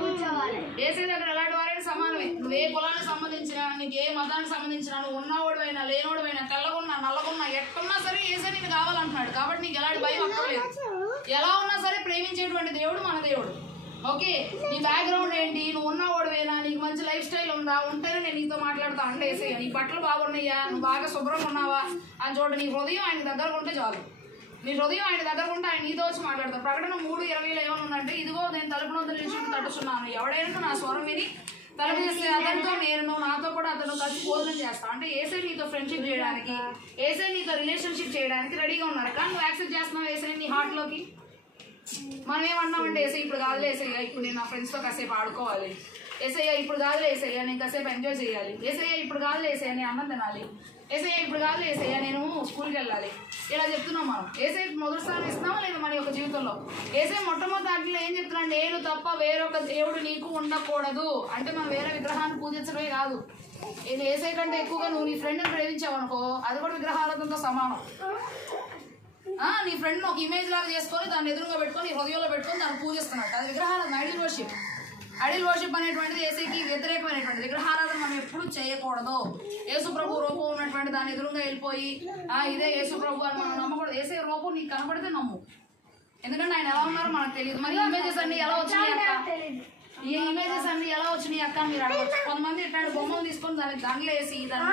కూర్చోవాలి. ఏసై దగ్గర ఎలాంటి వారైనా సమానమే. నువ్వు ఏ కులానికి సంబంధించినా, నీకు ఏ మతానికి సంబంధించినా, నువ్వు ఉన్నవాడువైనా లేనోడువైనా, తెల్లగున్నా నల్లగున్నా, ఎట్టున్నా సరే ఏసై నీకు కావాలంటున్నాడు. కాబట్టి నీకు ఎలాంటి భయం అక్కర్లేదు. ఎలా ఉన్నా సరే ప్రేమించేటువంటి దేవుడు మన దేవుడు. ఓకే, నీ బ్యాక్గ్రౌండ్ ఏంటి, నువ్వు ఉన్నవాడువేనా, నీకు మంచి లైఫ్ స్టైల్ ఉందా, ఉంటేనే నేను నీతో మాట్లాడుతా అంటే ఏసయ్య. నీ బట్టలు బాగున్నాయా, నువ్వు బాగా శుభ్రంగా ఉన్నావా అని చూడ. నీ హృదయం ఆయన దగ్గర ఉంటే చాలు. నీ హృదయం ఆయన దగ్గర ఉంటే ఆయన నీతో వచ్చి మాట్లాడతారు. ప్రకటన 3:20 ఏమనుందంటే, ఇదిగో నేను తలుపునొద్ద నిలిచి తట్టుచున్నాను, ఎవడైనా నా స్వరం విని తలుపు చేస్తే అతనితో నేను, నాతో కూడా అతను కలిసి భోజనం చేస్తాను. అంటే ఏసై నీతో ఫ్రెండ్షిప్ చేయడానికి, ఏసై నీతో రిలేషన్షిప్ చేయడానికి రెడీగా ఉన్నారు. కానీ నువ్వు యాక్సెప్ట్ చేస్తున్నావు ఏసై నీ హార్ట్లోకి. మనం ఏమన్నామంటే ఏసై ఇప్పుడు కాదులే ఏసయ్య, ఇప్పుడు నేను నా ఫ్రెండ్స్తో కాసేపు ఆడుకోవాలి. ఏసయ్య ఇప్పుడు కాదులే ఏసయ్య, నేను కాసేపు ఎంజాయ్ చేయాలి. ఏసయ్య ఇప్పుడు కాదులే ఏసయ్య, నేను అన్నం తినాలి. ఏసయ్య ఇప్పుడు కాదులే ఏసయ్య, నేను స్కూల్కి వెళ్ళాలి. ఇలా చెప్తున్నాం మనం. ఏసై మొదటి స్థానం ఇస్తున్నామా లేదా మన యొక్క జీవితంలో? ఏసై మొట్టమొదటి ఆటలో ఏం చెప్తున్నాడు? నేను తప్ప వేరొక దేవుడు నీకు ఉండకూడదు. అంటే మనం వేరే విగ్రహాన్ని పూజించడమే కాదు. ఏసై కంటే ఎక్కువగా నువ్వు నీ ఫ్రెండ్ని ప్రేమించావు అనుకో, అది కూడా విగ్రహాలతో సమానం. నీ ఫ్రెండ్ ఒక ఇమేజ్ లాగా చేసుకొని దాన్ని ఎదురుగా పెట్టుకొని హృదయంలో పెట్టుకొని దాన్ని పూజిస్తున్నట్టు, అది విగ్రహారాధన, ఐడిల్ వర్షిప్. ఐడిల్ వర్షిప్ అనేటువంటిది ఏసైకి వ్యతిరేకమైనటువంటి విగ్రహారాధన మనం ఎప్పుడు చేయకూడదు. యేసు ప్రభు రూపం ఉన్నటువంటి దాని ఎదురుగా వెళ్ళిపోయి ఇదే యేసు ప్రభు అని మనం నమ్మకూడదు. ఏసై రూపం నీకు కనబడితే నమ్ము. ఎందుకంటే ఆయన ఎలా ఉన్నారో మనకు తెలియదు. మరి ఇమేజెస్ అన్ని ఎలా వచ్చినాయి అక్క, ఈ ఇమేజెస్ అన్ని ఎలా వచ్చినాయి అక్క మీరు అడగచ్చు. కొంతమంది ఇట్లాంటి బొమ్మలు తీసుకొని దానికి దండలు వేసి దాన్ని